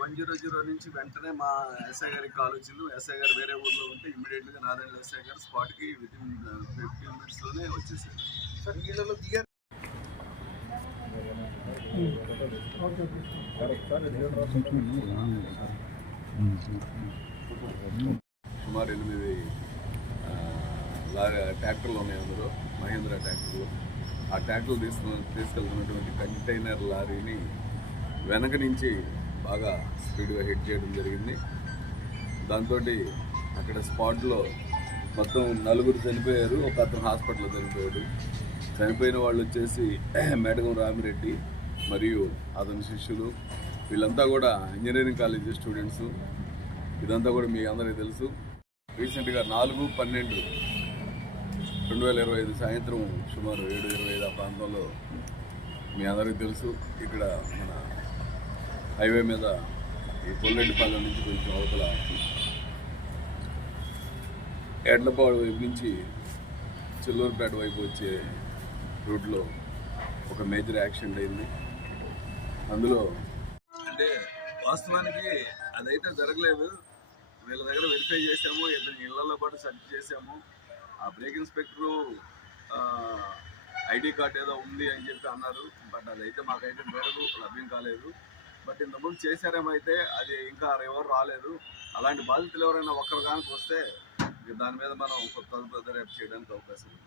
One zero zero నుంచి వెంటనే మా ఎస్ఐ గారికి కాల్ వచ్చింది. ఎస్ఐ గారు వేరే ఊర్లో ఉంటే ఇమీడియట్గా నారాయణ ఎస్ఐ గారు స్పాట్కి విత్ ఇన్ ఫిఫ్టీన్ మినిట్స్లోనే వచ్చేసారు. సార్ నీళ్ళలో దిగారు. సుమారు ఎనిమిది లారీ ట్రాక్టర్లు ఉన్నాయి అందులో మహేంద్ర ట్రాక్టర్లు. ఆ ట్రాక్టర్లు తీసుకు తీసుకెళ్తున్నటువంటి కంటైనర్ లారీని వెనక నుంచి బాగా స్పీడ్గా హిట్ చేయడం జరిగింది. దాంతో అక్కడ స్పాట్లో మొత్తం నలుగురు చనిపోయారు ఒక అతను హాస్పిటల్లో చనిపోయాడు. చనిపోయిన వాళ్ళు వచ్చేసి మేడగం రామిరెడ్డి మరియు అతని శిష్యులు. వీళ్ళంతా కూడా ఇంజనీరింగ్ కాలేజీ స్టూడెంట్స్. ఇదంతా కూడా మీ అందరికీ తెలుసు. రీసెంట్గా నాలుగు పన్నెండు రెండు వేల ఇరవై ఐదు సాయంత్రం సుమారు ఏడు ఇరవై ఐదు ఆ ప్రాంతంలో మీ అందరికీ తెలుసు ఇక్కడ మన హైవే మీద ఈ పొల్లెడ్డిపల్లె నుంచి కొంచెం అవతల ఎడ్లపాడు వైపు నుంచి చిల్లూరుపేట వైపు వచ్చే రూట్లో ఒక మేజర్ యాక్సిడెంట్ అయింది. అందులో అంటే వాస్తవానికి అదైతే జరగలేదు. వీళ్ళ దగ్గర వెరిఫై చేసాము ఇద్దరు ఇళ్ళలో పాటు సెర్చ్ చేసాము. ఆ బ్రేక్ ఇన్స్పెక్టరు ఐడి కార్డ్ ఏదో ఉంది అని చెప్పి అన్నారు. బట్ అదైతే మాకైతే మేరకు లభ్యం కాలేదు. బట్ ఇంతకుముందు చేశారేమో అయితే అది ఇంకా ఎవరు రాలేదు. అలాంటి బాధితులు ఎవరైనా ఒక్కరు కానీ వస్తే దాని మీద మనం కొత్త రేపు చేయడానికి అవకాశం ఉంది.